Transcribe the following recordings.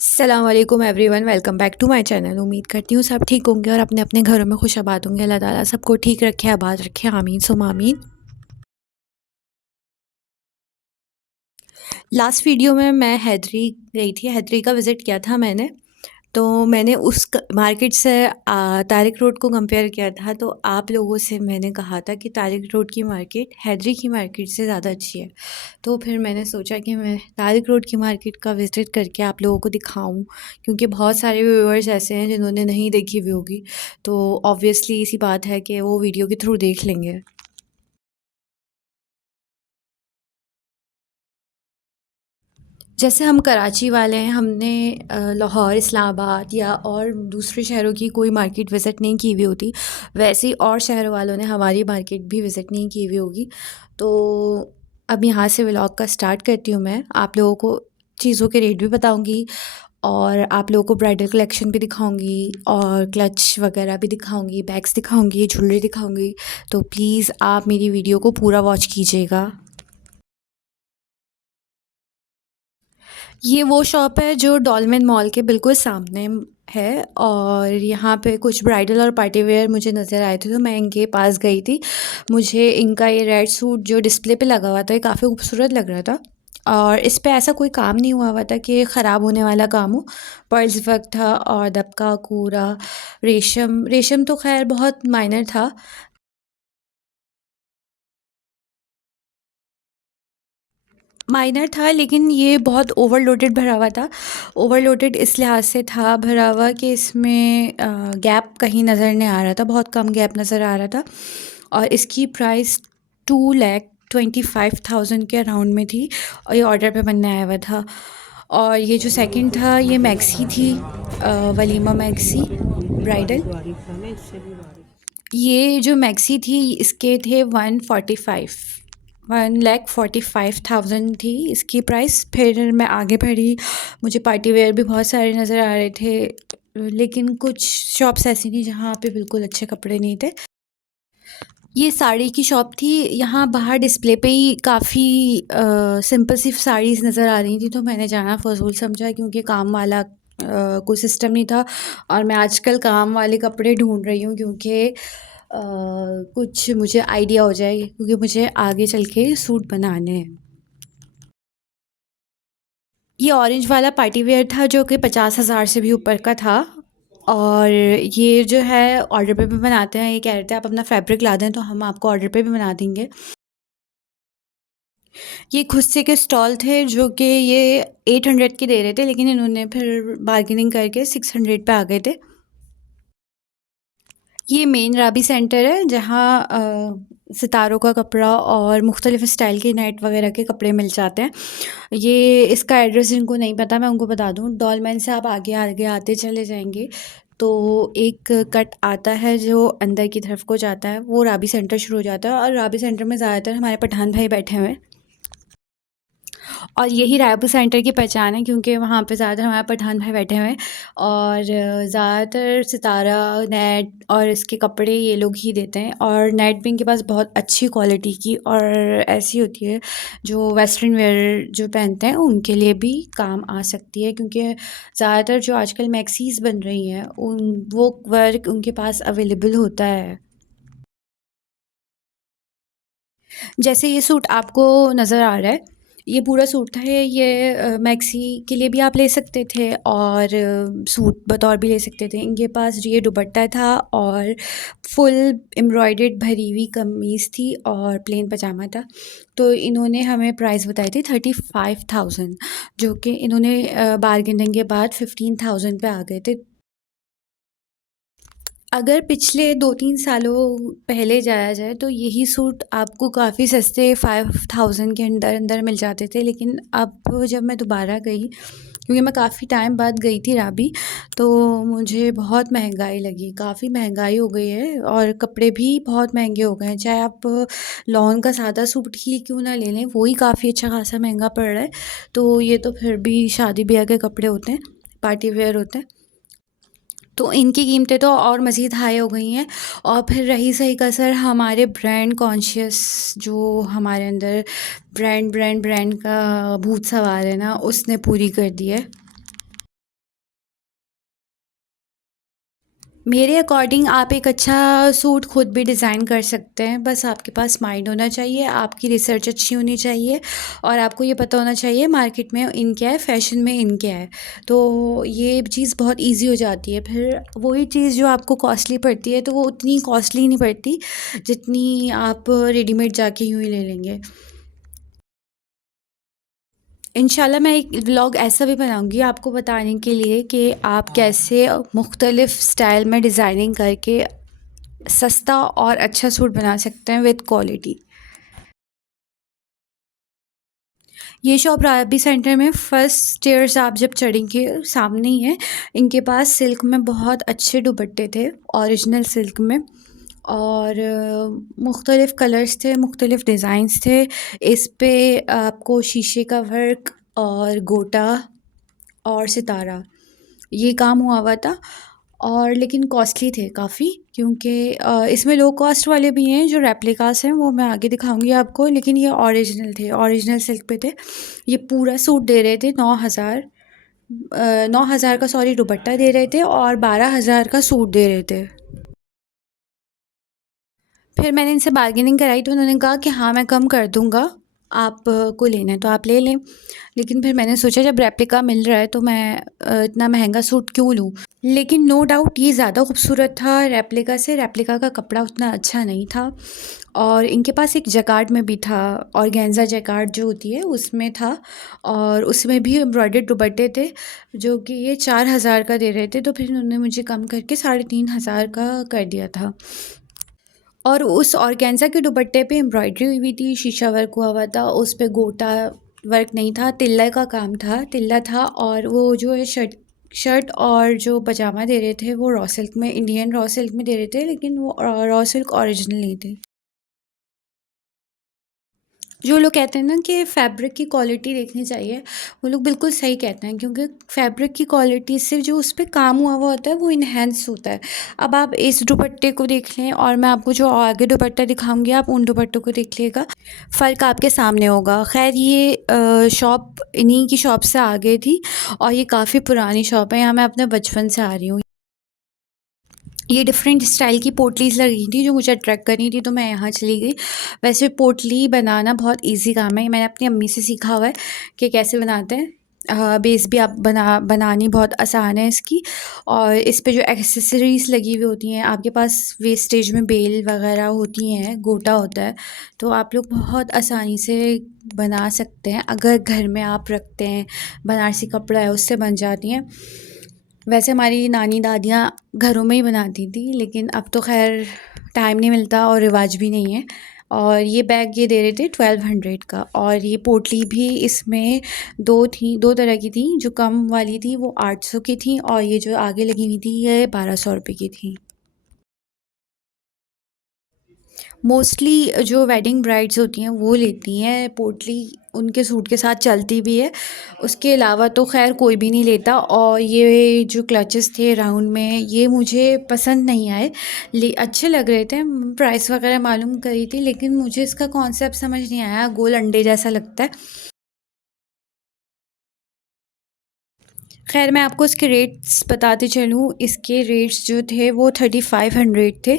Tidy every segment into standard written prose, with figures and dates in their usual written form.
अस्सलाम वालेकुम everyone, welcome back to my channel. उम्मीद करती हूँ सब ठीक होंगे और अपने अपने घरों में खुश आबाद होंगे। अल्लाह ताला सबको ठीक रखे, आबाद रखे, आमीन सुम आमीन। लास्ट वीडियो में मैं हैदरी गई थी, हैदरी का विज़िट किया था मैंने। तो मैंने उस मार्केट से तारिक रोड को कंपेयर किया था। तो आप लोगों से मैंने कहा था कि तारिक रोड की मार्केट हैदरी की मार्केट से ज़्यादा अच्छी है। तो फिर मैंने सोचा कि मैं तारिक रोड की मार्केट का विज़िट करके आप लोगों को दिखाऊं, क्योंकि बहुत सारे व्यूअर्स ऐसे हैं जिन्होंने नहीं देखी हुई होगी। तो ऑब्वियसली इसी बात है कि वो वीडियो के थ्रू देख लेंगे। जैसे हम कराची वाले हैं, हमने लाहौर, इस्लामाबाद या और दूसरे शहरों की कोई मार्केट विज़िट नहीं की हुई होती। वैसे ही और शहरों वालों ने हमारी मार्केट भी विज़िट नहीं की हुई होगी। तो अब यहाँ से व्लॉग का स्टार्ट करती हूँ मैं। आप लोगों को चीज़ों के रेट भी बताऊँगी और आप लोगों को ब्राइडल कलेक्शन भी दिखाऊँगी और क्लच वगैरह भी दिखाऊँगी, बैग्स दिखाऊँगी, ज्वेलरी दिखाऊँगी। तो प्लीज़ आप मेरी वीडियो को पूरा वॉच कीजिएगा। ये वो शॉप है जो डॉलमेन मॉल के बिल्कुल सामने है और यहाँ पे कुछ ब्राइडल और पार्टी वेयर मुझे नज़र आए थे, तो मैं इनके पास गई थी। मुझे इनका ये रेड सूट जो डिस्प्ले पे लगा हुआ था, ये काफ़ी खूबसूरत लग रहा था और इस पे ऐसा कोई काम नहीं हुआ था कि ख़राब होने वाला काम हो। पर्ल्स वर्क था और दबका पूरा रेशम रेशम तो ख़ैर बहुत माइनर था। माइनर था, लेकिन ये बहुत ओवरलोडेड भरा हुआ था। ओवरलोडेड इस लिहाज से था भरा हुआ कि इसमें गैप कहीं नज़र नहीं आ रहा था, बहुत कम गैप नज़र आ रहा था। और इसकी प्राइस 2,25,000 के अराउंड में थी और ये ऑर्डर पे बनने आया हुआ था। और ये जो सेकंड था ये मैक्सी थी, वलीमा मैक्सी ब्राइडल। ये जो मैक्सी थी इसके थे 1,45,000 थी इसकी प्राइस। फिर मैं आगे बढ़ी, मुझे पार्टी वेयर भी बहुत सारे नज़र आ रहे थे, लेकिन कुछ शॉप्स ऐसी थी जहाँ पे बिल्कुल अच्छे कपड़े नहीं थे। ये साड़ी की शॉप थी। यहाँ बाहर डिस्प्ले पे ही काफ़ी सिंपल सी साड़ीज़ नज़र आ रही थी, तो मैंने जाना फ़ज़ूल समझा क्योंकि काम वाला कोई सिस्टम नहीं था। और मैं आजकल काम वाले कपड़े ढूँढ रही हूँ क्योंकि कुछ मुझे आइडिया हो जाए, क्योंकि मुझे आगे चल के सूट बनाने हैं। ये ऑरेंज वाला पार्टी वेयर था जो कि 50,000 से भी ऊपर का था। और ये जो है ऑर्डर पे भी बनाते हैं। ये कह रहे थे आप अपना फैब्रिक ला दें तो हम आपको ऑर्डर पे भी बना देंगे। ये खुद से के स्टॉल थे जो कि ये 800 के दे रहे थे, लेकिन इन्होंने फिर बार्गेनिंग करके 600 पे आ गए थे। ये मेन राबी सेंटर है जहाँ सितारों का कपड़ा और मुख्तलिफ़ स्टाइल के नेट वगैरह के कपड़े मिल जाते हैं। ये इसका एड्रेस जिनको नहीं पता मैं उनको बता दूँ। डॉलमेन से आप आगे आगे आते चले जाएंगे तो एक कट आता है जो अंदर की तरफ को जाता है, वो राबी सेंटर शुरू हो जाता है। और राबी सेंटर में ज़्यादातर हमारे पठान भाई बैठे हुए हैं और यही रायपुर सेंटर की पहचान है, क्योंकि वहाँ पे ज़्यादातर हमारे पठान भाई बैठे हुए हैं और ज़्यादातर सितारा, नेट और इसके कपड़े ये लोग ही देते हैं। और नेट भी इनके पास बहुत अच्छी क्वालिटी की और ऐसी होती है जो वेस्टर्न वेयर जो पहनते हैं उनके लिए भी काम आ सकती है, क्योंकि ज़्यादातर जो आजकल मैक्सीज़ बन रही हैं उन वो वर्क उनके पास अवेलेबल होता है। जैसे ये सूट आपको नज़र आ रहा है, ये पूरा सूट था। ये मैक्सी के लिए भी आप ले सकते थे और सूट बतौर भी ले सकते थे। इनके पास ये दुपट्टा था और फुल एम्ब्रॉयडर्ड भरी हुई कमीज़ थी और प्लेन पजामा था। तो इन्होंने हमें प्राइस बताई थी 35,000, जो कि इन्होंने बार्गेनिंग के बाद 15,000 पे आ गए थे। अगर पिछले 2-3 सालों पहले जाया जाए तो यही सूट आपको काफ़ी सस्ते 5,000 के अंदर मिल जाते थे। लेकिन अब जब मैं दोबारा गई, क्योंकि मैं काफ़ी टाइम बाद गई थी राबी, तो मुझे बहुत महंगाई लगी। काफ़ी महंगाई हो गई है और कपड़े भी बहुत महंगे हो गए हैं। चाहे आप लॉन का सादा सूट ही क्यों ना ले लें, वो ही काफ़ी अच्छा खासा महंगा पड़ रहा है। तो ये तो फिर भी शादी ब्याह के कपड़े होते हैं, पार्टी वेयर होते हैं। तो इनकी कीमतें तो और मज़ीद हाई हो गई हैं। और फिर रही सही कसर हमारे ब्रांड कॉन्शियस, जो हमारे अंदर ब्रांड ब्रांड ब्रांड का भूत सवार है ना, उसने पूरी कर दी है। मेरे अकॉर्डिंग आप एक अच्छा सूट खुद भी डिज़ाइन कर सकते हैं, बस आपके पास माइंड होना चाहिए, आपकी रिसर्च अच्छी होनी चाहिए और आपको ये पता होना चाहिए मार्केट में इन क्या है, फ़ैशन में इन क्या है। तो ये चीज़ बहुत ईज़ी हो जाती है, फिर वही चीज़ जो आपको कॉस्टली पड़ती है, तो वो उतनी कॉस्टली नहीं पड़ती, जितनी आप रेडीमेड जाके यूँ ही ले लेंगे। इंशाल्लाह मैं एक व्लॉग ऐसा भी बनाऊँगी आपको बताने के लिए कि आप कैसे मुख्तलिफ़ स्टाइल में डिज़ाइनिंग करके सस्ता और अच्छा सूट बना सकते हैं विद क्वालिटी। ये शॉप राबी सेंटर में फर्स्ट स्टेयर्स आप जब चढ़ेंगे सामने ही है। इनके पास सिल्क में बहुत अच्छे दुपट्टे थे, ओरिजिनल सिल्क में, और मुख्तलिफ़ कलर्स थे, मुख्तलिफ़ डिज़ाइंस थे। इस पे आपको शीशे का वर्क और गोटा और सितारा ये काम हुआ हुआ था, और लेकिन कॉस्टली थे काफ़ी, क्योंकि इसमें लो कॉस्ट वाले भी हैं जो रेप्लिकास हैं, वो मैं आगे दिखाऊंगी आपको, लेकिन ये ओरिजिनल थे, ओरिजिनल सिल्क पे थे। ये पूरा सूट दे रहे थे 9,000, 9,000 का सॉरी दुपट्टा दे रहे थे और 12,000 का सूट दे रहे थे। फिर मैंने इनसे बार्गेनिंग कराई तो उन्होंने कहा कि हाँ मैं कम कर दूँगा, आप को लेना है तो आप ले लें। लेकिन फिर मैंने सोचा जब रेप्लिका मिल रहा है तो मैं इतना महंगा सूट क्यों लूँ। लेकिन नो डाउट ये ज़्यादा खूबसूरत था रेप्लिका से, रेप्लिका का कपड़ा उतना अच्छा नहीं था। और इनके पास एक जैकार्ड में भी था, ऑर्गेन्जा जैकार्ड जो होती है उसमें था, और उसमें भी एम्ब्रॉयडर्ड दुपट्टे थे, जो कि ये 4,000 का दे रहे थे, तो फिर उन्होंने मुझे कम करके 3,500 का कर दिया था। और उस ऑर्गेन्जा के दुपट्टे पे एम्ब्रॉयडरी हुई हुई थी, शीशा वर्क हुआ हुआ था, उस पे गोटा वर्क नहीं था, तिल्ला का काम था, तिल्ला था। और वो जो है शर्ट शर्ट और जो पजामा दे रहे थे वो रॉ सिल्क में, इंडियन रॉ सिल्क में दे रहे थे, लेकिन वो रॉ सिल्क ओरिजिनल नहीं थी। जो लोग कहते हैं ना कि फैब्रिक की क्वालिटी देखनी चाहिए, वो लोग बिल्कुल सही कहते हैं, क्योंकि फैब्रिक की क्वालिटी से जो उस पे काम हुआ हुआ होता है वो इन्हेंस होता है। अब आप इस दुपट्टे को देख लें और मैं आपको जो आगे दुपट्टा दिखाऊंगी आप उन दुपट्टों को देख लीजिएगा, फ़र्क आपके सामने होगा। खैर ये शॉप इन्हीं की शॉप से आगे थी, और ये काफ़ी पुरानी शॉप है, यहाँ मैं अपने बचपन से आ रही हूँ। ये डिफरेंट स्टाइल की पोटलीज़ लगी थी जो मुझे अट्रैक्ट कर रही थी, तो मैं यहाँ चली गई। वैसे पोटली बनाना बहुत ईज़ी काम है, मैंने अपनी अम्मी से सीखा हुआ है कि कैसे बनाते हैं। बेस भी आप बनानी बहुत आसान है इसकी। और इस पे जो एक्सेसरीज़ लगी हुई होती हैं, आपके पास वेस्टेज में बेल वगैरह होती हैं, गोटा होता है, तो आप लोग बहुत आसानी से बना सकते हैं अगर घर में आप रखते हैं। बनारसी कपड़ा है उससे बन जाती हैं। वैसे हमारी नानी दादियाँ घरों में ही बनाती थी, लेकिन अब तो ख़ैर टाइम नहीं मिलता और रिवाज भी नहीं है। और ये बैग ये दे रहे थे 1200 का, और ये पोटली भी इसमें 2 थी, 2 तरह की थी। जो कम वाली थी वो 800 की थी, और ये जो आगे लगी हुई थी ये 1200 रुपए की थी। मोस्टली जो वेडिंग ब्राइड्स होती हैं वो लेती हैं पोटली, उनके सूट के साथ चलती भी है। उसके अलावा तो ख़ैर कोई भी नहीं लेता। और ये जो क्लचेस थे राउंड में ये मुझे पसंद नहीं आए, ले अच्छे लग रहे थे, प्राइस वगैरह मालूम करी थी, लेकिन मुझे इसका कॉन्सेप्ट समझ नहीं आया, गोल अंडे जैसा लगता है। ख़ैर मैं आपको इसके रेट्स बताती चलूँ, इसके रेट्स जो थे वो 3500 थे,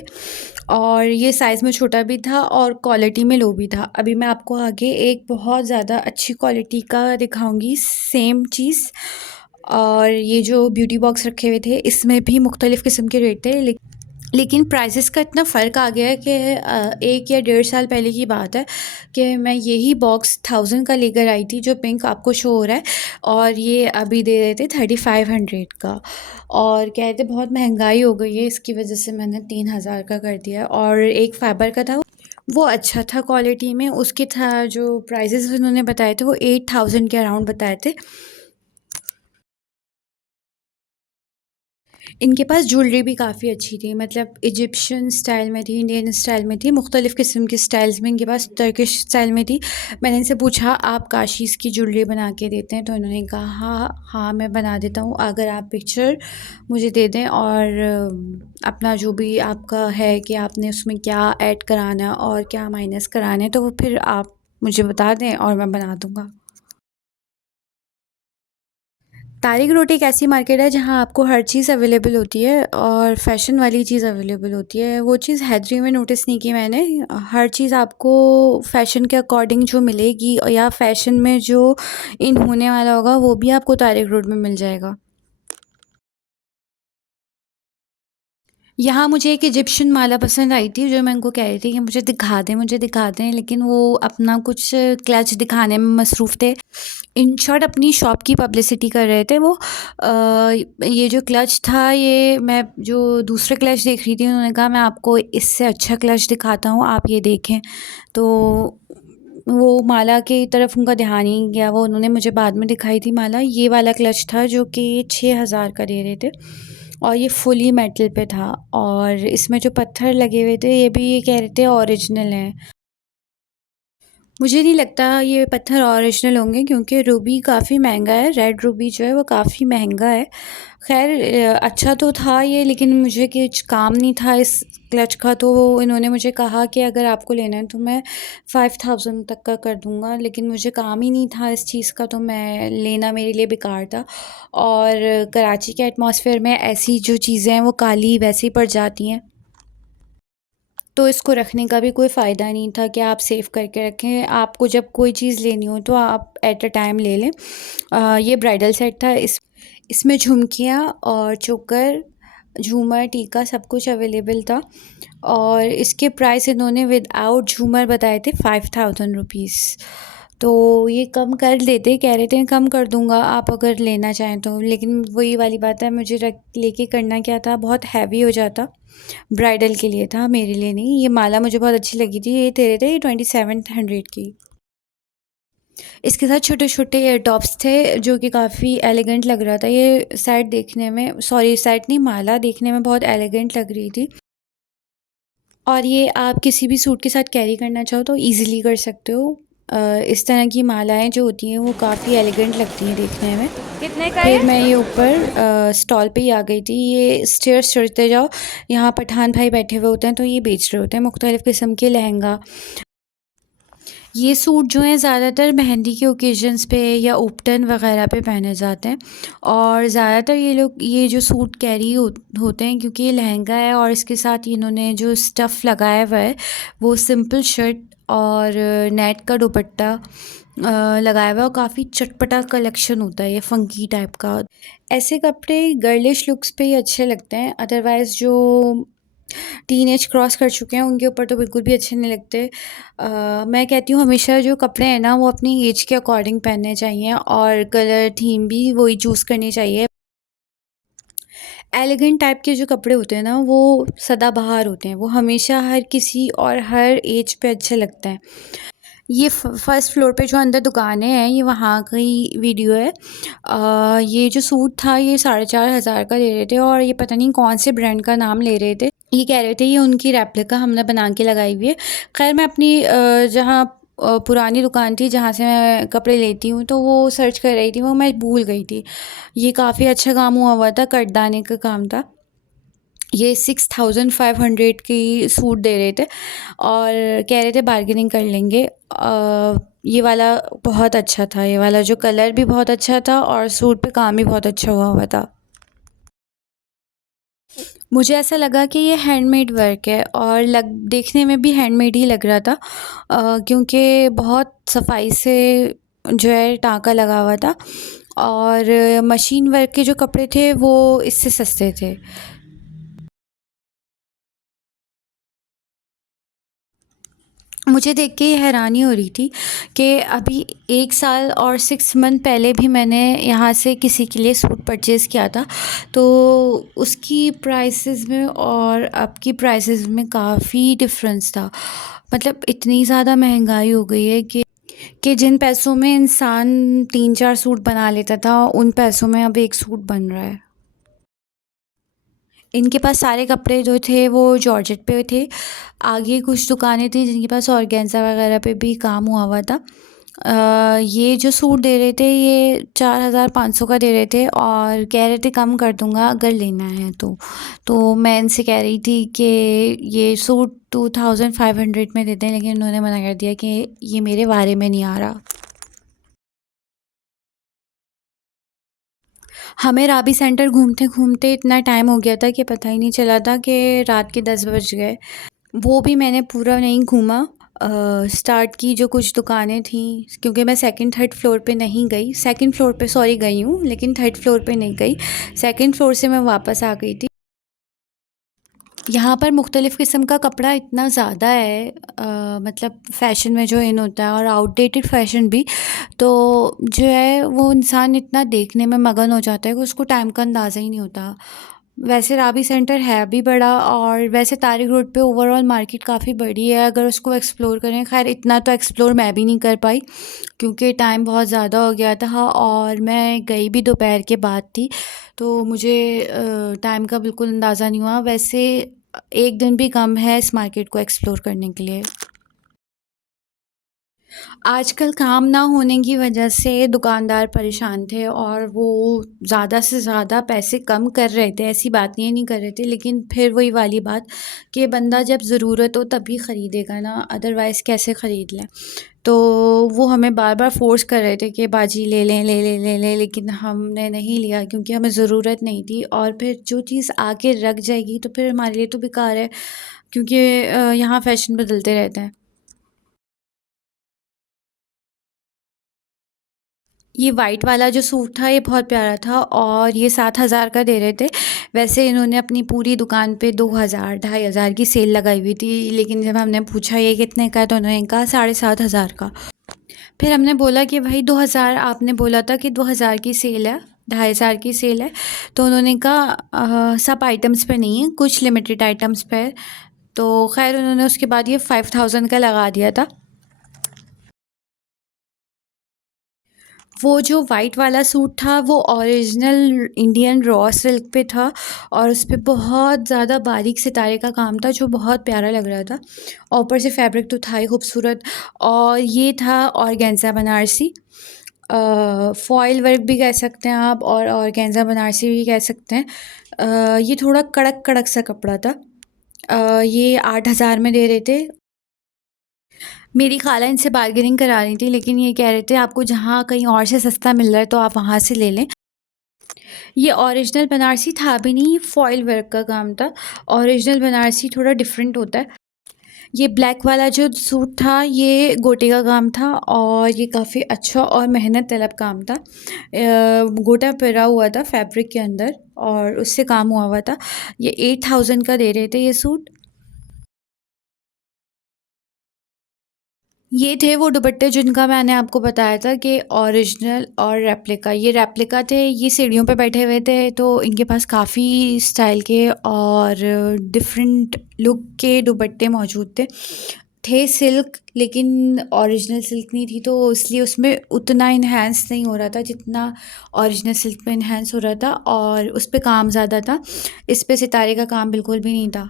और ये साइज़ में छोटा भी था और क्वालिटी में लो भी था। अभी मैं आपको आगे एक बहुत ज़्यादा अच्छी क्वालिटी का दिखाऊंगी सेम चीज़। और ये जो ब्यूटी बॉक्स रखे हुए थे इसमें भी मुख्तलिफ़ किस्म के रेट थे, लेकिन प्राइसेस का इतना फ़र्क आ गया है कि 1 या 1.5 साल पहले की बात है कि मैं यही बॉक्स 1000 का लेकर आई थी, जो पिंक आपको शो हो रहा है, और ये अभी दे रहे थे 3500 का। और कह रहे थे बहुत महंगाई हो गई है, इसकी वजह से मैंने 3000 का कर दिया। और एक फाइबर का था, वो अच्छा था क्वालिटी में, उसके था जो प्राइसेस उन्होंने बताए थे वो 8000 के अराउंड बताए थे। इनके पास ज्वेलरी भी काफ़ी अच्छी थी, मतलब इजिप्शियन स्टाइल में थी, इंडियन स्टाइल में थी, मुख्तलिफ़ किस्म की स्टाइल्स में इनके पास, टर्किश स्टाइल में थी। मैंने इनसे पूछा आप काशीज़ की ज्वेलरी बना के देते हैं, तो इन्होंने कहा हाँ मैं बना देता हूँ, अगर आप पिक्चर मुझे दे दें और अपना जो भी आपका है कि आपने उसमें क्या ऐड कराना है और क्या माइनस कराना है, तो वो फिर आप मुझे बता दें और मैं बना दूँगा। तारिक रोड एक ऐसी मार्केट है जहाँ आपको हर चीज़ अवेलेबल होती है और फ़ैशन वाली चीज़ अवेलेबल होती है। वो चीज़ हैदरी में नोटिस नहीं की मैंने। हर चीज़ आपको फ़ैशन के अकॉर्डिंग जो मिलेगी या फ़ैशन में जो इन होने वाला होगा वो भी आपको तारिक रोड में मिल जाएगा। यहाँ मुझे एक इजिप्शियन माला पसंद आई थी, जो मैं उनको कह रही थी कि मुझे दिखा दें, लेकिन वो अपना कुछ क्लच दिखाने में मसरूफ़ थे। इन शॉर्ट अपनी शॉप की पब्लिसिटी कर रहे थे वो। ये जो क्लच था, ये मैं जो दूसरे क्लच देख रही थी, उन्होंने कहा मैं आपको इससे अच्छा क्लच दिखाता हूँ, आप ये देखें। तो वो माला की तरफ उनका ध्यान ही नहीं गया, वो उन्होंने मुझे बाद में दिखाई थी माला। ये वाला क्लच था जो कि 6,000 का दे रहे थे और ये फुली मेटल पे था और इसमें जो पत्थर लगे हुए थे, ये भी ये कह रहे थे ओरिजिनल हैं। मुझे नहीं लगता ये पत्थर ओरिजिनल होंगे, क्योंकि रूबी काफ़ी महंगा है, रेड रूबी जो है वो काफ़ी महंगा है। ख़ैर अच्छा तो था ये, लेकिन मुझे कुछ काम नहीं था इस क्लच का, तो इन्होंने मुझे कहा कि अगर आपको लेना है तो मैं 5,000 तक का कर दूँगा, लेकिन मुझे काम ही नहीं था इस चीज़ का, तो मैं लेना मेरे लिए बेकार था। और कराची के एटमॉस्फेयर में ऐसी जो चीज़ें हैं वो काली वैसे ही पड़ जाती हैं। तो इसको रखने का भी कोई फ़ायदा नहीं था कि आप सेव करके रखें। आपको जब कोई चीज़ लेनी हो तो आप एट अ टाइम ले लें। ये ब्राइडल सेट था, इसमें झुमकियाँ और चोकर, झूमर, टीका सब कुछ अवेलेबल था और इसके प्राइस इन्होंने विदाउट झूमर बताए थे 5,000 रुपीज़। तो ये कम कर देते, कह रहे थे कम कर दूँगा आप अगर लेना चाहें तो, लेकिन वही वाली बात है, मुझे रख लेके करना क्या था, बहुत हैवी हो जाता। ब्राइडल के लिए था, मेरे लिए नहीं। ये माला मुझे बहुत अच्छी लगी थी, ये दे रहे थे 2700 की। इसके साथ छोटे-छोटे ईयर टॉप्स थे जो कि काफ़ी एलिगेंट लग रहा था। ये सेट देखने में, सॉरी सेट नहीं, माला देखने में बहुत एलिगेंट लग रही थी और ये आप किसी भी सूट के साथ कैरी करना चाहो तो ईज़िली कर सकते हो। इस तरह की मालाएँ जो होती हैं वो काफ़ी एलिगेंट लगती हैं देखने में। कितने का फिर है? मैं ये ऊपर स्टॉल पे ही आ गई थी। ये स्टेयर्स चढ़ते जाओ, यहाँ पठान भाई बैठे हुए होते हैं, तो ये बेच रहे होते हैं मुख्तलिफ़ किस्म के लहंगा। ये सूट जो हैं ज़्यादातर मेहंदी के ओकेजन्स पे या उपटन वग़ैरह पे पहने जाते हैं और ज़्यादातर ये लोग ये जो सूट कैरी होते हैं, क्योंकि ये लहंगा है और इसके साथ इन्होंने जो स्टफ़ लगाया हुआ है वो सिंपल शर्ट और नेट का दुपट्टा लगाया हुआ है और काफ़ी चटपटा कलेक्शन होता है ये फ़ंकी टाइप का। ऐसे कपड़े गर्लिश लुक्स पे ही अच्छे लगते हैं, अदरवाइज़ जो टीनेज क्रॉस कर चुके हैं उनके ऊपर तो बिल्कुल भी अच्छे नहीं लगते। मैं कहती हूँ हमेशा जो कपड़े हैं ना वो अपनी एज के अकॉर्डिंग पहनने चाहिए और कलर थीम भी वही चूज़ करनी चाहिए। एलिगेंट टाइप के जो कपड़े होते हैं ना वो सदाबहार होते हैं, वो हमेशा हर किसी और हर एज पे अच्छे लगते हैं। ये फर्स्ट फ्लोर पे जो अंदर दुकानें हैं, ये वहाँ की वीडियो है। ये जो सूट था ये 4,500 का ले रहे थे और ये पता नहीं कौन से ब्रांड का नाम ले रहे थे। ये कह रहे थे ये उनकी रेप्लिका हमने बना के लगाई हुई है। ख़ैर मैं अपनी जहाँ पुरानी दुकान थी जहाँ से मैं कपड़े लेती हूँ, तो वो सर्च कर रही थी, वो मैं भूल गई थी। ये काफ़ी अच्छा काम हुआ था, कटदाने का काम था। ये 6,500 की सूट दे रहे थे और कह रहे थे बार्गेनिंग कर लेंगे। ये वाला बहुत अच्छा था, ये वाला जो कलर भी बहुत अच्छा था और सूट पे काम भी बहुत अच्छा हुआ हुआ था। मुझे ऐसा लगा कि ये हैंडमेड वर्क है और लग देखने में भी हैंडमेड ही लग रहा था, क्योंकि बहुत सफाई से जो है टाँका लगा हुआ था और मशीन वर्क के जो कपड़े थे वो इससे सस्ते थे। मुझे देख के ये हैरानी हो रही थी कि अभी 1 साल और 6 मंथ पहले भी मैंने यहाँ से किसी के लिए सूट परचेज़ किया था, तो उसकी प्राइसेस में और अब की प्राइसेस में काफ़ी डिफ़रेंस था। मतलब इतनी ज़्यादा महँगाई हो गई है कि जिन पैसों में इंसान 3-4 सूट बना लेता था, उन पैसों में अब 1 सूट बन रहा है। इनके पास सारे कपड़े जो थे वो जॉर्जेट पे थे। आगे कुछ दुकानें थी जिनके पास ऑर्गेन्जा वगैरह पे भी काम हुआ हुआ था। ये जो सूट दे रहे थे ये 4,500 का दे रहे थे और कह रहे थे कम कर दूँगा अगर लेना है तो। तो मैं इनसे कह रही थी कि ये सूट 2,500 में दे दें, लेकिन उन्होंने मना कर दिया कि ये मेरे बारे में नहीं आ रहा। हमें राबी सेंटर घूमते-घूमते इतना टाइम हो गया था कि पता ही नहीं चला था कि रात के 10 बज गए। वो भी मैंने पूरा नहीं घूमा। स्टार्ट की जो कुछ दुकानें थीं, क्योंकि मैं सेकंड, थर्ड फ्लोर पे नहीं गई। सेकंड फ्लोर पे सॉरी गई हूँ, लेकिन थर्ड फ्लोर पे नहीं गई। सेकंड फ्लोर से मैं वापस आ गई थी। यहाँ पर मुख्तलिफ़ किस्म का कपड़ा इतना ज़्यादा है, मतलब फ़ैशन में जो इन होता है और आउटडेटेड फ़ैशन भी। तो जो है वो इंसान इतना देखने में मगन हो जाता है कि उसको टाइम का अंदाज़ा ही नहीं होता। वैसे राबी सेंटर है भी बड़ा, और वैसे तारिक रोड पे ओवरऑल मार्केट काफ़ी बड़ी है अगर उसको एक्सप्लोर करें। ख़ैर इतना तो एक्सप्लोर मैं भी नहीं कर पाई क्योंकि टाइम बहुत ज़्यादा हो गया था और मैं गई भी दोपहर के बाद थी। तो मुझे टाइम का बिल्कुल अंदाज़ा नहीं हुआ। वैसे 1 दिन भी कम है इस मार्केट को एक्सप्लोर करने के लिए। आजकल काम ना होने की वजह से दुकानदार परेशान थे और वो ज़्यादा से ज़्यादा पैसे कम कर रहे थे, ऐसी बात नहीं कर रहे थे, लेकिन फिर वही वाली बात कि बंदा जब ज़रूरत हो तभी ख़रीदेगा ना, अदरवाइज़ कैसे ख़रीद लें। तो वो हमें बार-बार फ़ोर्स कर रहे थे कि बाजी ले लें, ले लें, ले लें, लेकिन हमने नहीं लिया क्योंकि हमें ज़रूरत नहीं थी। और फिर जो चीज़ आके रख जाएगी तो फिर हमारे लिए तो बेकार है, क्योंकि यहाँ फ़ैशन बदलते रहते हैं। ये वाइट वाला जो सूट था ये बहुत प्यारा था और ये 7,000 का दे रहे थे। वैसे इन्होंने अपनी पूरी दुकान पे 2,000 2,500 की सेल लगाई हुई थी, लेकिन जब हमने पूछा ये कितने का है तो उन्होंने कहा 7,500 का। फिर हमने बोला कि भाई 2,000 आपने बोला था कि 2,000 की सेल है, 2,500 की सेल है। तो उन्होंने कहा सब आइटम्स पे नहीं है, कुछ लिमिटेड आइटम्स पे है। तो ख़ैर उन्होंने उसके बाद ये 5,000 का लगा दिया था। वो जो वाइट वाला सूट था वो ओरिजिनल इंडियन रॉ सिल्क पे था और उस पे बहुत ज़्यादा बारीक सितारे का काम था जो बहुत प्यारा लग रहा था, और ऊपर से फैब्रिक तो था ही खूबसूरत। और ये था ऑर्गेन्जा बनारसी, फॉइल वर्क भी कह सकते हैं आप और ऑर्गेन्जा बनारसी भी कह सकते हैं। ये थोड़ा कड़क कड़क सा कपड़ा था। ये 8,000 में दे रहे थे। मेरी खाला इनसे बार्गेनिंग करा रही थी, लेकिन ये कह रहे थे आपको जहाँ कहीं और से सस्ता मिल रहा है तो आप वहाँ से ले लें। ये ओरिजिनल बनारसी था भी नहीं, फ़ॉइल वर्क का काम था। ओरिजिनल बनारसी थोड़ा डिफरेंट होता है। ये ब्लैक वाला जो सूट था ये गोटे का काम था और ये काफ़ी अच्छा और मेहनत तलब काम था। गोटा पिरा हुआ था फैब्रिक के अंदर और उससे काम हुआ हुआ था। ये 8,000 का दे रहे थे ये सूट। ये थे वो दुपट्टे जिनका मैंने आपको बताया था कि ओरिजिनल और रेप्लिका। ये रेप्लिका थे, ये सीढ़ियों पे बैठे हुए थे तो इनके पास काफ़ी स्टाइल के और डिफरेंट लुक के दुपट्टे मौजूद थे। थे सिल्क, लेकिन ओरिजिनल सिल्क नहीं थी तो इसलिए उसमें उतना इन्हेंस नहीं हो रहा था जितना ओरिजिनल सिल्क में इन्हेंस हो रहा था, और उस पे काम ज़्यादा था। इस पे सितारे का काम बिल्कुल भी नहीं था।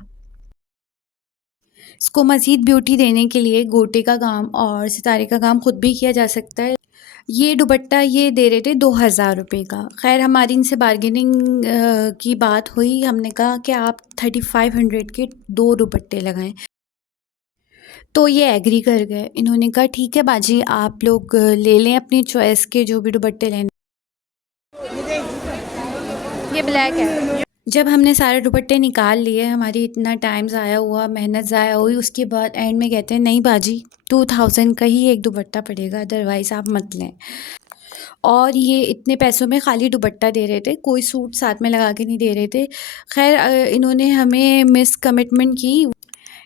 इसको मज़ीद ब्यूटी देने के लिए गोटे का काम और सितारे का काम खुद भी किया जा सकता है। ये दुपट्टा ये दे रहे थे 2,000 रुपए का। ख़ैर हमारी इनसे बार्गेनिंग की बात हुई, हमने कहा कि आप 3,500 के 2 दुपट्टे लगाएँ। तो ये एग्री कर गए। इन्होंने कहा ठीक है बाजी, आप लोग ले लें अपनी चॉइस के जो भी दुपट्टे लेने। ये ब्लैक है। जब हमने सारे दुपट्टे निकाल लिए, हमारी इतना टाइम ज़ाया हुआ, मेहनत ज़ाया हुई, उसके बाद एंड में कहते हैं नहीं बाजी 2,000 का ही एक दुपट्टा पड़ेगा, अदरवाइज़ आप मत लें। और ये इतने पैसों में खाली दुपट्टा दे रहे थे, कोई सूट साथ में लगा के नहीं दे रहे थे। ख़ैर इन्होंने हमें मिसकमिटमेंट की।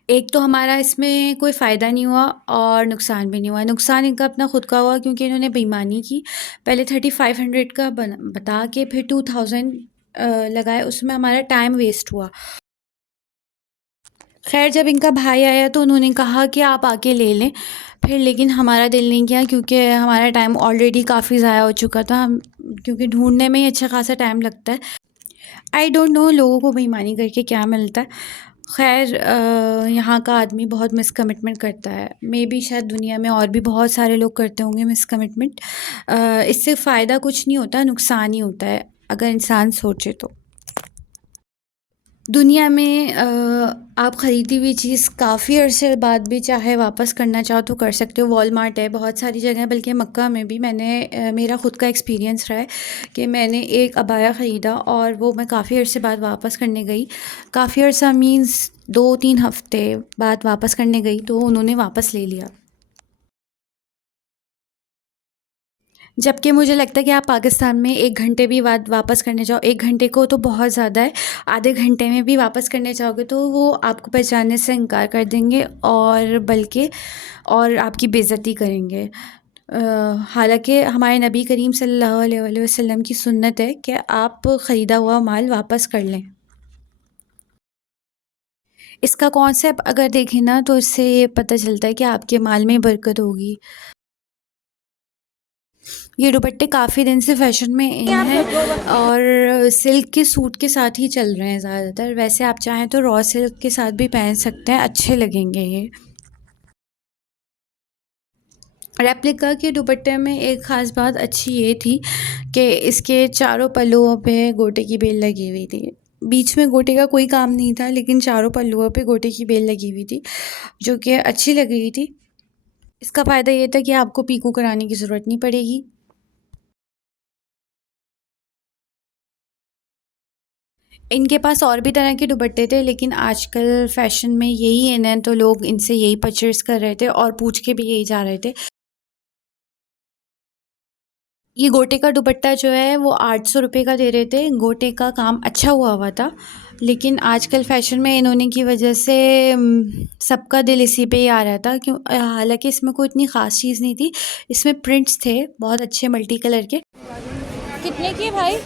एक तो हमारा इसमें कोई फ़ायदा नहीं हुआ और नुकसान भी नहीं हुआ। नुकसान इनका अपना खुद का हुआ क्योंकि इन्होंने बेईमानी की। पहले 3,500 का बता के फिर 2,000 लगाए, उसमें हमारा टाइम वेस्ट हुआ। ख़ैर जब इनका भाई आया तो उन्होंने कहा कि आप आके ले लें। फिर लेकिन हमारा दिल नहीं किया क्योंकि हमारा टाइम ऑलरेडी काफ़ी ज़ाया हो चुका था। हम क्योंकि ढूँढने में ही अच्छा ख़ासा टाइम लगता है। आई डोंट नो लोगों को बेईमानी करके क्या मिलता है। ख़ैर यहाँ का आदमी बहुत मिसकमिटमेंट करता है। मेबी शायद दुनिया में और भी बहुत सारे लोग करते होंगे मिसकमिटमेंट। इससे फ़ायदा कुछ नहीं होता, नुकसान ही होता है अगर इंसान सोचे तो। दुनिया में आप ख़रीदी हुई चीज़ काफ़ी अरसे बाद भी चाहे वापस करना चाहो तो कर सकते हो। वॉलमार्ट है, बहुत सारी जगह है, बल्कि मक्का में भी मैंने मेरा ख़ुद का एक्सपीरियंस रहा है कि मैंने एक अबाया ख़रीदा और वो मैं काफ़ी अरसे बाद वापस करने गई। काफ़ी अरसा मीन्स 2-3 हफ़्ते बाद वापस करने गई तो उन्होंने वापस ले लिया। जबकि मुझे लगता है कि आप पाकिस्तान में 1 घंटे भी बाद वापस करने जाओ, 1 घंटे को तो बहुत ज़्यादा है, आधे घंटे में भी वापस करने जाओगे तो वो आपको पहचानने से इनकार कर देंगे और बल्कि और आपकी बेइज़्ज़ती करेंगे। हालाँकि हमारे नबी करीम सल्लल्लाहु अलैहि वसल्लम की सुन्नत है कि आप ख़रीदा हुआ माल वापस कर लें। इसका कॉन्सेप्ट अगर देखें ना तो इससे ये पता चलता है कि आपके माल में बरकत होगी। ये दुपट्टे काफ़ी दिन से फ़ैशन में इन हैं और सिल्क के सूट के साथ ही चल रहे हैं ज़्यादातर। वैसे आप चाहें तो रॉ सिल्क के साथ भी पहन सकते हैं, अच्छे लगेंगे ये। रेप्लिका के दुपट्टे में एक ख़ास बात अच्छी ये थी कि इसके चारों पल्लुओं पे गोटे की बेल लगी हुई थी। बीच में गोटे का कोई काम नहीं था लेकिन चारों पल्लुओं पे गोटे की बेल लगी हुई थी, जो कि अच्छी लग रही थी। इसका फ़ायदा ये था कि आपको पीको कराने की ज़रूरत नहीं पड़ेगी। इनके पास और भी तरह के दुपट्टे थे लेकिन आजकल फ़ैशन में यही इन है तो लोग इनसे यही परचेज़ कर रहे थे और पूछ के भी यही जा रहे थे। ये गोटे का दुपट्टा जो है वो 800 रुपये का दे रहे थे। गोटे का काम अच्छा हुआ हुआ था, लेकिन आजकल फ़ैशन में इन होने की वजह से सबका दिल इसी पे ही आ रहा था हालाँकि इसमें कोई इतनी ख़ास चीज़ नहीं थी। इसमें प्रिंट्स थे बहुत अच्छे मल्टी कलर के। कितने की है भाई?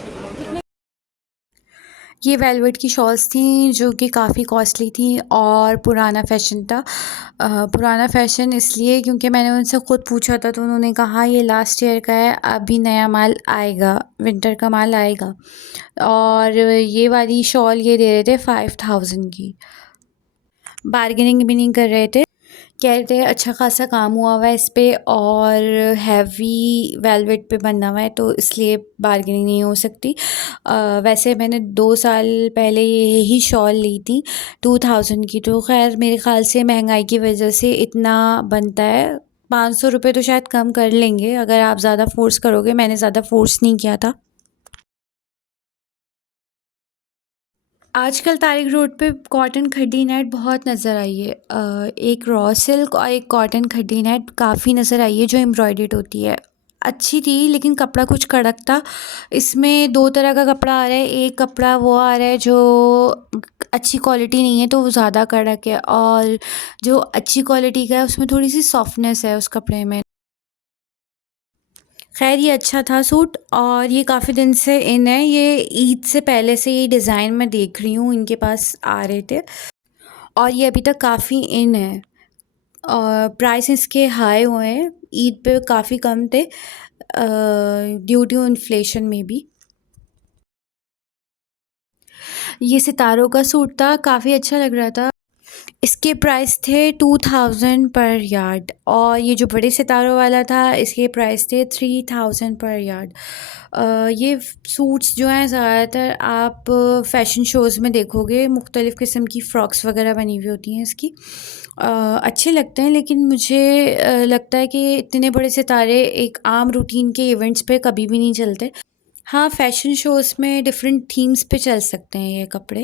ये वेलवेट की शॉल्स थी जो कि काफ़ी कॉस्टली थी और पुराना फ़ैशन था। पुराना फ़ैशन इसलिए क्योंकि मैंने उनसे ख़ुद पूछा था तो उन्होंने कहा ये लास्ट ईयर का है, अभी नया माल आएगा, विंटर का माल आएगा। और ये वाली शॉल ये दे रहे थे 5000 की। बार्गेनिंग भी नहीं कर रहे थे। कह रहे थे अच्छा खासा काम हुआ हुआ है इस पे और हैवी वेलवेट पे बना हुआ है तो इसलिए बार्गेनिंग नहीं हो सकती। वैसे मैंने 2 साल पहले यही शॉल ली थी 2000 की, तो ख़ैर मेरे ख़्याल से महंगाई की वजह से इतना बनता है। 500 रुपये तो शायद कम कर लेंगे अगर आप ज़्यादा फ़ोर्स करोगे, मैंने ज़्यादा फ़ोर्स नहीं किया था। आजकल तारिक रोड पे कॉटन खड्डी नेट बहुत नज़र आई है। एक रॉ सिल्क और एक कॉटन खड्डी नेट काफ़ी नज़र आई है जो एम्ब्रॉयडर्ड होती है। अच्छी थी लेकिन कपड़ा कुछ कड़क था। इसमें 2 तरह का कपड़ा आ रहा है, एक कपड़ा वो आ रहा है जो अच्छी क्वालिटी नहीं है तो वो ज़्यादा कड़क है और जो अच्छी क्वालिटी का है उसमें थोड़ी-सी सॉफ्टनेस है उस कपड़े में। ख़ैर ये अच्छा था सूट और ये काफ़ी दिन से इन है, ये ईद से पहले से ये डिज़ाइन मैं देख रही हूँ इनके पास आ रहे थे और ये अभी तक काफ़ी इन है और प्राइस इसके हाई हुए हैं, ईद पे काफ़ी कम थे ड्यू टू इन्फ्लेशन में भी। ये सितारों का सूट था, काफ़ी अच्छा लग रहा था। इसके प्राइस थे 2000 पर यार्ड और ये जो बड़े सितारों वाला था इसके प्राइस थे 3000 पर यार्ड। ये सूट्स जो हैं ज़्यादातर आप फ़ैशन शोज़ में देखोगे, मुख्तलिफ़ किस्म की फ़्रॉक्स वगैरह बनी हुई होती हैं इसकी। अच्छे लगते हैं लेकिन मुझे लगता है कि इतने बड़े सितारे एक आम रूटीन के इवेंट्स पे कभी भी नहीं चलते। हाँ, फ़ैशन शोज़ में डिफ़रेंट थीम्स पे चल सकते हैं ये कपड़े।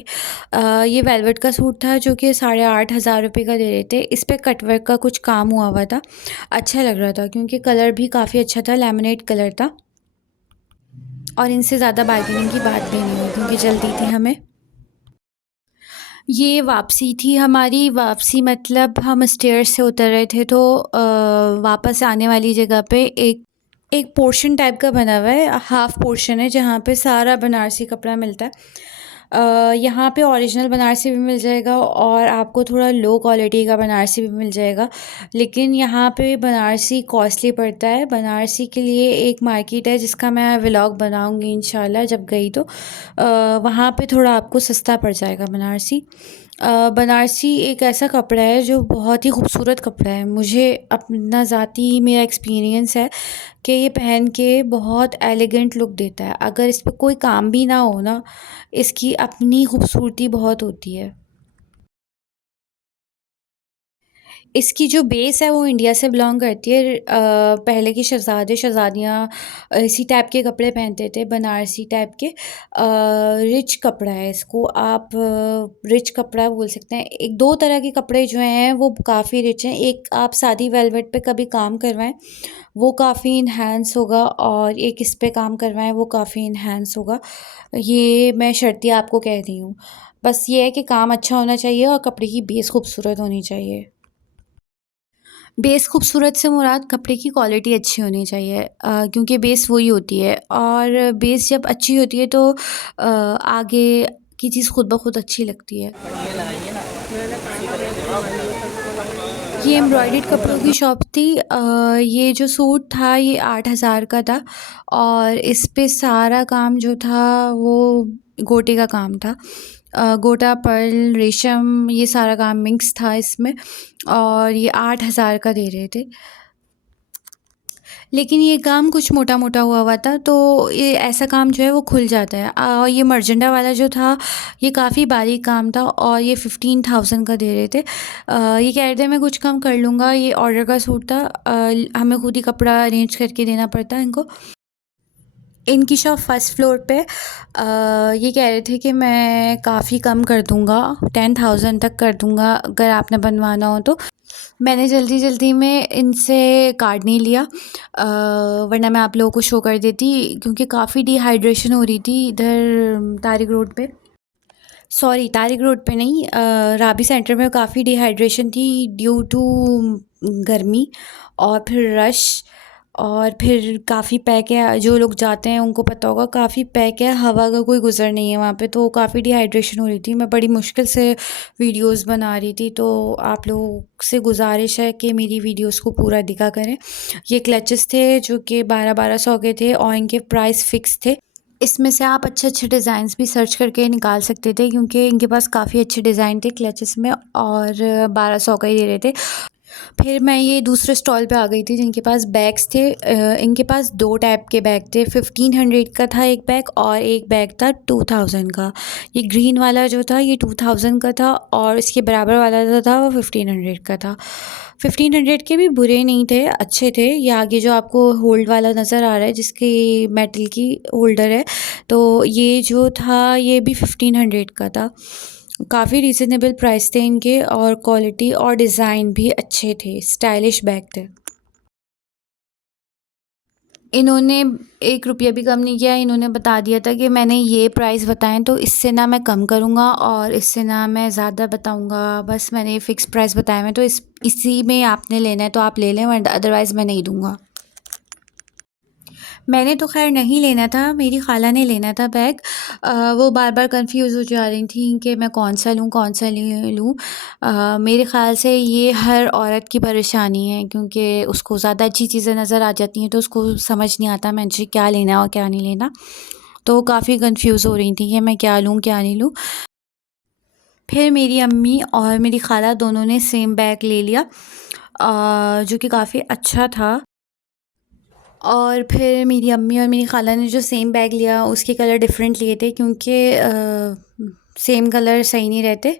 ये वेलवेट का सूट था जो कि 8500 का दे रहे थे। इस पे कटवर्क का कुछ काम हुआ हुआ था। अच्छा लग रहा था क्योंकि कलर भी काफ़ी अच्छा था, लैमिनेट कलर था और इनसे ज़्यादा बार्गेनिंग की बात भी नहीं हुई क्योंकि जल्दी थी हमें। ये वापसी थी हमारी, वापसी मतलब हम स्टेयर्स से उतर रहे थे तो वापस आने वाली जगह पे एक पोर्शन टाइप का बना हुआ है, हाफ़ पोर्शन है जहाँ पे सारा बनारसी कपड़ा मिलता है। यहाँ पे ओरिजिनल बनारसी भी मिल जाएगा और आपको थोड़ा लो क्वालिटी का बनारसी भी मिल जाएगा। लेकिन यहाँ पे बनारसी कॉस्टली पड़ता है। बनारसी के लिए एक मार्केट है जिसका मैं व्लॉग बनाऊँगी इंशाल्लाह जब गई तो। वहाँ पे थोड़ा आपको सस्ता पड़ जाएगा बनारसी। बनारसी एक ऐसा कपड़ा है जो बहुत ही खूबसूरत कपड़ा है। मुझे अपना ज़ाती मेरा एक्सपीरियंस है कि ये पहन के बहुत एलिगेंट लुक देता है। अगर इस पे कोई काम भी ना हो ना, इसकी अपनी खूबसूरती बहुत होती है। इसकी जो बेस है वो इंडिया से बिलॉन्ग करती है। पहले के शहज़ादे शहज़ादियाँ इसी टाइप के कपड़े पहनते थे, बनारसी टाइप के। रिच कपड़ा है, इसको आप रिच कपड़ा बोल सकते हैं। एक 2 तरह के कपड़े जो हैं वो काफ़ी रिच हैं। एक आप सादी वेलवेट पे कभी काम करवाएँ, वो काफ़ी एनहांस होगा, और एक इस पे काम करवाएँ वो काफ़ी एनहांस होगा। ये मैं शर्तिया आपको कह रही हूँ। बस ये है कि काम अच्छा होना चाहिए और कपड़े की बेस खूबसूरत होनी चाहिए। बेस खूबसूरत से मुराद कपड़े की क्वालिटी अच्छी होनी चाहिए, क्योंकि बेस वही होती है, और बेस जब अच्छी होती है तो आगे की चीज़ खुद ब खुद अच्छी लगती है। ये एम्ब्रॉयडर्ड कपड़ों की शॉप थी। ये जो सूट था ये 8,000 का था, और इस पे सारा काम जो था वो गोटे का काम था। गोटा, पर्ल, रेशम, ये सारा काम मिक्स था इसमें, और ये 8,000 का दे रहे थे। लेकिन ये काम कुछ मोटा-मोटा हुआ हुआ था, तो ये ऐसा काम जो है वो खुल जाता है। और ये मर्जंडा वाला जो था, ये काफ़ी बारीक काम था, और ये 15,000 का दे रहे थे। ये कह रहे थे मैं कुछ कम कर लूँगा, ये ऑर्डर का सूट था। हमें खुद ही कपड़ा अरेंज करके देना पड़ता है इनको। इनकी शॉप फर्स्ट फ्लोर पे। ये कह रहे थे कि मैं काफ़ी कम कर दूँगा, 10,000 तक कर दूँगा अगर आपने बनवाना हो तो। मैंने जल्दी-जल्दी में इनसे कार्ड नहीं लिया, वरना मैं आप लोगों को शो कर देती, क्योंकि काफ़ी डिहाइड्रेशन हो रही थी इधर तारिक रोड पे। सॉरी, तारिक रोड पे नहीं, राबी सेंटर में काफ़ी डिहाइड्रेशन थी ड्यू टू गर्मी, और फिर रश, और फिर काफ़ी पैक है। जो लोग जाते हैं उनको पता होगा, काफ़ी पैक है, हवा का कोई गुज़र नहीं है वहाँ पे, तो काफ़ी डिहाइड्रेशन हो रही थी। मैं बड़ी मुश्किल से वीडियोज़ बना रही थी, तो आप लोगों से गुज़ारिश है कि मेरी वीडियोज़ को पूरा देखा करें। ये क्लचेस थे जो कि 12-1200 के थे, और इनके प्राइस फ़िक्स थे। इसमें से आप अच्छे-अच्छे डिज़ाइंस भी सर्च करके निकाल सकते थे, क्योंकि इनके पास काफ़ी अच्छे डिज़ाइन थे क्लचेस में, और 1200 का ही दे रहे थे। फिर मैं ये दूसरे स्टॉल पे आ गई थी जिनके पास बैग्स थे। इनके पास 2 टाइप के बैग थे, 1500 का था एक बैग, और एक बैग था 2000 का। ये ग्रीन वाला जो था ये 2000 का था, और इसके बराबर वाला जो था वो 1500 का था। 1500 के भी बुरे नहीं थे, अच्छे थे। ये आगे जो आपको होल्ड वाला नज़र आ रहा है जिसकी मेटल की होल्डर है, तो ये जो था ये भी 1500 का था। काफ़ी रीज़नेबल प्राइस थे इनके, और क्वालिटी और डिज़ाइन भी अच्छे थे, स्टाइलिश बैग थे। इन्होंने 1 रुपया भी कम नहीं किया। इन्होंने बता दिया था कि मैंने ये प्राइस बताएँ तो इससे ना मैं कम करूँगा और इससे ना मैं ज़्यादा बताऊँगा। बस मैंने ये फ़िक्स प्राइस बताए हुए हैं, तो इसी में आपने लेना है तो आप ले लें, वरना अदरवाइज़ मैं नहीं दूँगा। मैंने तो ख़ैर नहीं लेना था, मेरी ख़ाला ने लेना था बैग। वो बार-बार कन्फ्यूज़ हो जा रही थी कि मैं कौन-सा लूँ, कौन-सा ले लूँ। मेरे ख़्याल से ये हर औरत की परेशानी है, क्योंकि उसको ज़्यादा अच्छी चीज़ें नज़र आ जाती हैं, तो उसको समझ नहीं आता मुझे क्या लेना है और क्या नहीं लेना। तो काफ़ी कन्फ्यूज़ हो रही थी कि मैं क्या लूँ, क्या नहीं लूँ। फिर मेरी अम्मी और मेरी ख़ाला दोनों ने सेम बैग ले लिया, जो कि काफ़ी अच्छा था। और फिर मेरी अम्मी और मेरी ख़ाला ने जो सेम बैग लिया उसके कलर डिफरेंट लिए थे, क्योंकि सेम कलर सही नहीं रहते।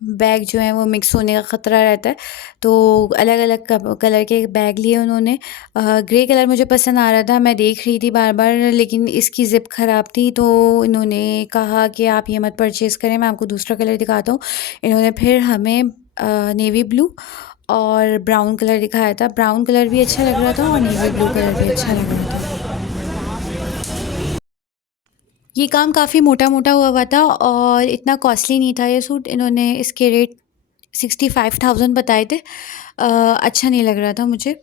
बैग जो हैं वो मिक्स होने का ख़तरा रहता है, तो अलग-अलग कलर के बैग लिए उन्होंने। ग्रे कलर मुझे पसंद आ रहा था, मैं देख रही थी बार-बार, लेकिन इसकी ज़िप ख़राब थी, तो इन्होंने कहा कि आप ये मत परचेज़ करें, मैं आपको दूसरा कलर दिखाता हूँ। इन्होंने फिर हमें नेवी ब्लू और ब्राउन कलर दिखाया था। ब्राउन कलर भी अच्छा लग रहा था और नेवी ब्लू कलर भी अच्छा लग रहा था। ये काम काफ़ी मोटा-मोटा हुआ हुआ था, और इतना कॉस्टली नहीं था ये सूट। इन्होंने इसके रेट 65,000 बताए थे। अच्छा नहीं लग रहा था मुझे,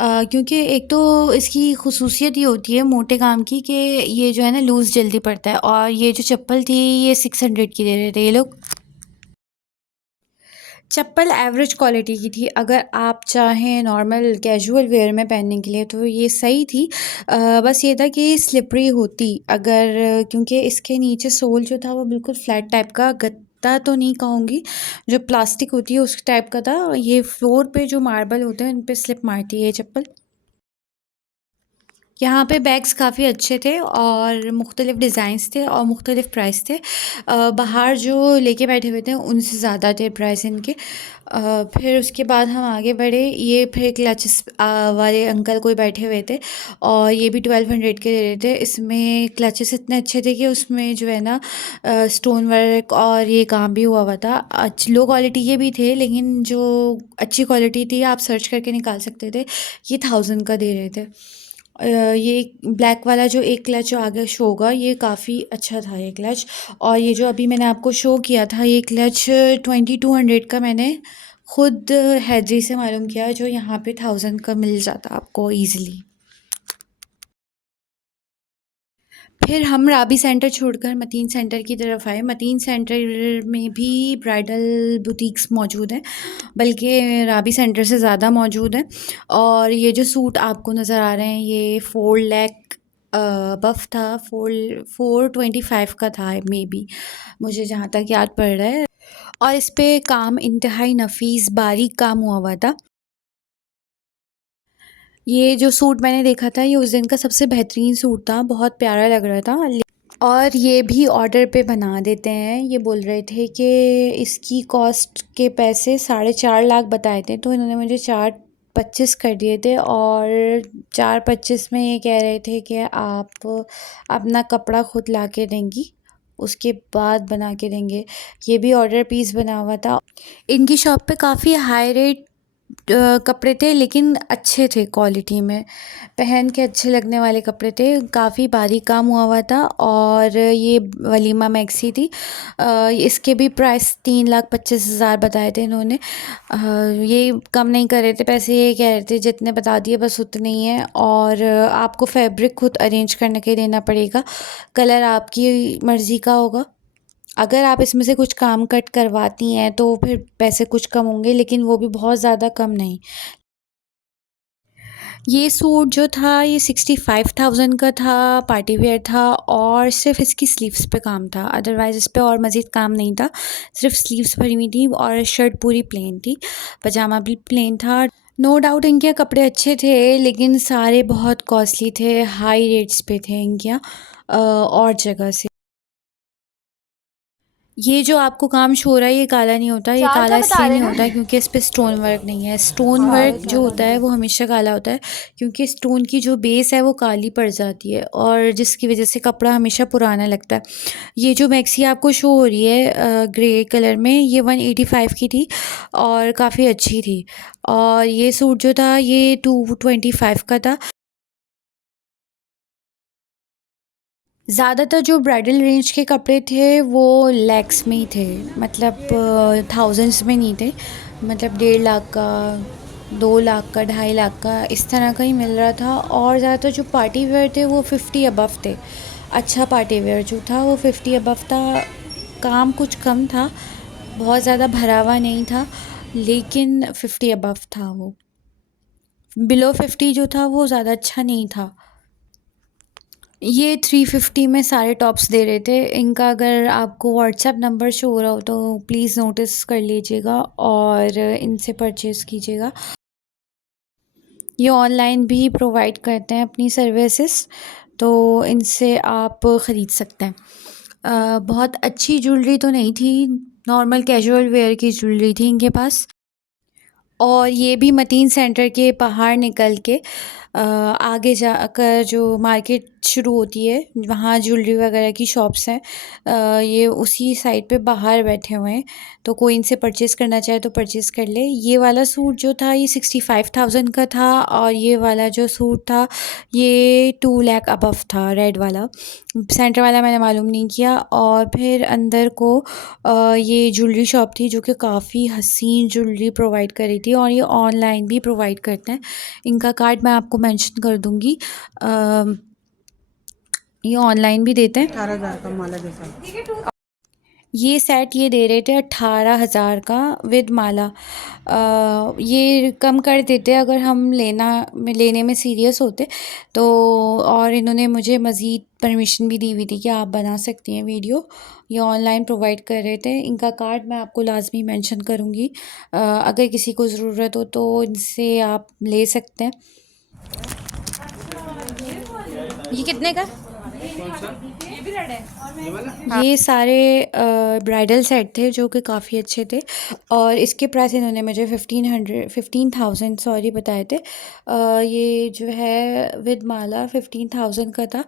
क्योंकि एक तो इसकी ख़ुसूसियत ये होती है मोटे काम की कि ये जो है ना लूज़ जल्दी पड़ता है, और ये जो चप्पल थी ये 600 की दे रहे थे ये लोग। चप्पल एवरेज क्वालिटी की थी, अगर आप चाहें नॉर्मल कैजुअल वेयर में पहनने के लिए तो ये सही थी। बस ये था कि स्लिपरी होती अगर, क्योंकि इसके नीचे सोल जो था वो बिल्कुल फ्लैट टाइप का दिखता तो नहीं कहूँगी, जो प्लास्टिक होती है उस टाइप का था। ये फ्लोर पे जो मार्बल होते हैं उन पे स्लिप मारती है ये चप्पल। यहाँ पे बैग्स काफ़ी अच्छे थे और मुख्तलिफ़ डिज़ाइंस थे और मुख्तलिफ़ प्राइस थे। बाहर जो लेके बैठे हुए थे उनसे ज़्यादा थे प्राइस इनके। फिर उसके बाद हम आगे बढ़े, ये फिर क्लचेस वाले अंकल कोई बैठे हुए थे और ये भी 1200 के दे रहे थे। इसमें क्लचेस इतने अच्छे थे कि उसमें जो है ना स्टोन वर्क और ये काम भी हुआ था। लो क्वालिटी के भी थे, लेकिन जो अच्छी क्वालिटी थी आप सर्च करके निकाल सकते थे। ये 1000 का दे रहे थे। ये ब्लैक वाला जो एक क्लच जो आगे शो होगा ये काफ़ी अच्छा था ये क्लच। और ये जो अभी मैंने आपको शो किया था ये क्लच 2200 का मैंने खुद हैदरी से मालूम किया, जो यहाँ पे 1000 का मिल जाता आपको ईज़िली। फिर हम राबी सेंटर छोड़कर मतीन सेंटर की तरफ आए। मतीन सेंटर में भी ब्राइडल बुटीक्स मौजूद हैं, बल्कि राबी सेंटर से ज़्यादा मौजूद हैं। और ये जो सूट आपको नज़र आ रहे हैं ये 4 लाख बफ था, 425 का था मे बी, मुझे जहाँ तक याद पड़ रहा है। और इस पे काम इंतहाई नफीस बारीक काम हुआ था। ये जो सूट मैंने देखा था ये उस दिन का सबसे बेहतरीन सूट था, बहुत प्यारा लग रहा था। और ये भी ऑर्डर पे बना देते हैं। ये बोल रहे थे कि इसकी कॉस्ट के पैसे 4.5 लाख बताए थे, तो इन्होंने मुझे 4.25 कर दिए थे। और 4.25 में ये कह रहे थे कि आप अपना कपड़ा खुद ला के देंगी, उसके बाद बना के देंगे। ये भी ऑर्डर पीस बना हुआ था। इनकी शॉप पे काफ़ी हाई रेट कपड़े थे, लेकिन अच्छे थे क्वालिटी में, पहन के अच्छे लगने वाले कपड़े थे। काफ़ी बारीक काम हुआ था। और ये वलीमा मैक्सी थी। इसके भी प्राइस 3,25,000 बताए थे इन्होंने। ये कम नहीं कर रहे थे पैसे, ये कह रहे थे जितने बता दिए बस उतने ही हैं। और आपको फैब्रिक खुद अरेंज करने के देना पड़ेगा, कलर आपकी मर्ज़ी का होगा। अगर आप इसमें से कुछ काम कट करवाती हैं तो फिर पैसे कुछ कम होंगे, लेकिन वो भी बहुत ज़्यादा कम नहीं। ये सूट जो था ये 65,000 का था, पार्टी वेयर था और सिर्फ इसकी स्लीव्स पे काम था। अदरवाइज़ इस पे और मज़ीद काम नहीं था, सिर्फ स्लीव्स भरी हुई थी और शर्ट पूरी प्लेन थी, पजामा भी प्लेन था। नो डाउट इनके कुछ अच्छे थे, लेकिन सारे बहुत कॉस्टली थे, हाई रेट्स पे थे इनके यहाँ और जगह से। ये जो आपको काम शो हो रहा है ये काला नहीं होता, ये चार काला का बता इसलिए रहे नहीं ना। होता क्योंकि इस पे स्टोन वर्क नहीं है। स्टोन वर्क जो होता है वो हमेशा काला होता है, क्योंकि स्टोन की जो बेस है वो काली पड़ जाती है और जिसकी वजह से कपड़ा हमेशा पुराना लगता है। ये जो मैक्सी आपको शो हो रही है ग्रे कलर में, ये 185 की थी और काफ़ी अच्छी थी। और ये सूट जो था ये 225 का था। ज़्यादातर जो ब्राइडल रेंज के कपड़े थे वो लैक्स में ही थे, मतलब थाउजेंड्स में नहीं थे। मतलब 1.5 लाख का, 2 लाख का, 2.5 लाख का, इस तरह का ही मिल रहा था। और ज़्यादातर जो पार्टी वेयर थे वो 50 अबव थे। अच्छा पार्टी वेयर जो था वो 50 अबव था। काम कुछ कम था, बहुत ज़्यादा भरा हुआ नहीं था, लेकिन 50 अबव था वो। बिलो 50 जो था वो ज़्यादा अच्छा नहीं था। ये 350 में सारे टॉप्स दे रहे थे। इनका अगर आपको व्हाट्सएप नंबर शो हो रहा हो तो प्लीज़ नोटिस कर लीजिएगा और इनसे परचेज़ कीजिएगा। ये ऑनलाइन भी प्रोवाइड करते हैं अपनी सर्विसेज, तो इनसे आप ख़रीद सकते हैं। बहुत अच्छी ज्वेलरी तो नहीं थी, नॉर्मल कैजुअल वेयर की ज्वेलरी थी इनके पास। और ये भी मतीन सेंटर के बाहर निकल के आगे जाकर जो मार्केट शुरू होती है वहाँ ज्वेलरी वगैरह की शॉप्स हैं। ये उसी साइड पे बाहर बैठे हुए हैं, तो कोई इनसे परचेज़ करना चाहे तो परचेज़ कर ले। ये वाला सूट जो था ये 65,000 का था और ये वाला जो सूट था ये 2 लाख अबव था, रेड वाला। सेंटर वाला मैंने मालूम नहीं किया। और फिर अंदर को ये ज्वेलरी शॉप थी जो कि काफ़ी हसीन ज्वेलरी प्रोवाइड कर रही थी और ये ऑनलाइन भी प्रोवाइड करते हैं। इनका कार्ड मैं आपको मेंशन कर दूँगी। ये ऑनलाइन भी देते हैं। 18,000 का माला जैसा। ये सेट ये दे रहे थे 18,000 का विद माला। ये कम कर देते अगर हम लेने में सीरियस होते तो। और इन्होंने मुझे मज़ीद परमिशन भी दी हुई थी कि आप बना सकती हैं वीडियो। ये ऑनलाइन प्रोवाइड कर रहे थे। इनका कार्ड मैं आपको लाजमी मेंशन करूँगी, अगर किसी को ज़रूरत हो तो इनसे आप ले सकते हैं। ये कितने का? ये सारे ब्राइडल सेट थे जो कि काफ़ी अच्छे थे, और इसके प्राइस इन्होंने मुझे 15,000 सॉरी बताए थे। ये जो है विद माला 15,000 का था,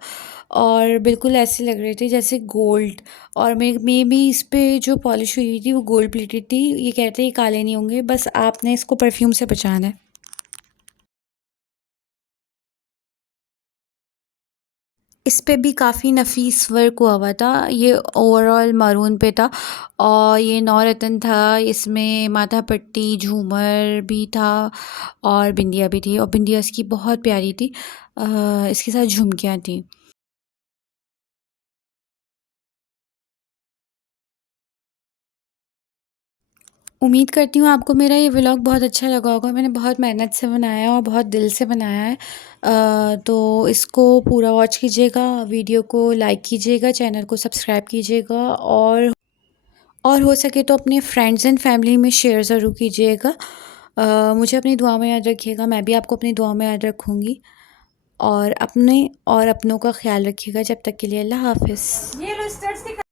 और बिल्कुल ऐसे लग रहे थे जैसे गोल्ड। और मे बी इस पे जो पॉलिश हुई थी वो गोल्ड प्लेटेड थी। ये कहते हैं ये काले नहीं होंगे, बस आपने इसको परफ्यूम से बचाना है। इस पे भी काफ़ी नफीस वर्क हुआ हुआ था। ये ओवरऑल मैरून पे था, और ये नौरत्न था। इसमें माथा पट्टी, झूमर भी था, और बिंदिया भी थी, और बिंदिया इसकी बहुत प्यारी थी। इसके साथ झुमकियाँ थी। उम्मीद करती हूँ आपको मेरा ये व्लॉग बहुत अच्छा लगा होगा। मैंने बहुत मेहनत से बनाया है और बहुत दिल से बनाया है। तो इसको पूरा वॉच कीजिएगा, वीडियो को लाइक कीजिएगा, चैनल को सब्सक्राइब कीजिएगा, और हो सके तो अपने फ्रेंड्स एंड फैमिली में शेयर ज़रूर कीजिएगा। मुझे अपनी दुआ में याद रखिएगा, मैं भी आपको अपनी दुआ में याद रखूँगी। और अपने और अपनों का ख्याल रखिएगा। जब तक के लिए अल्लाह हाफ़िज़।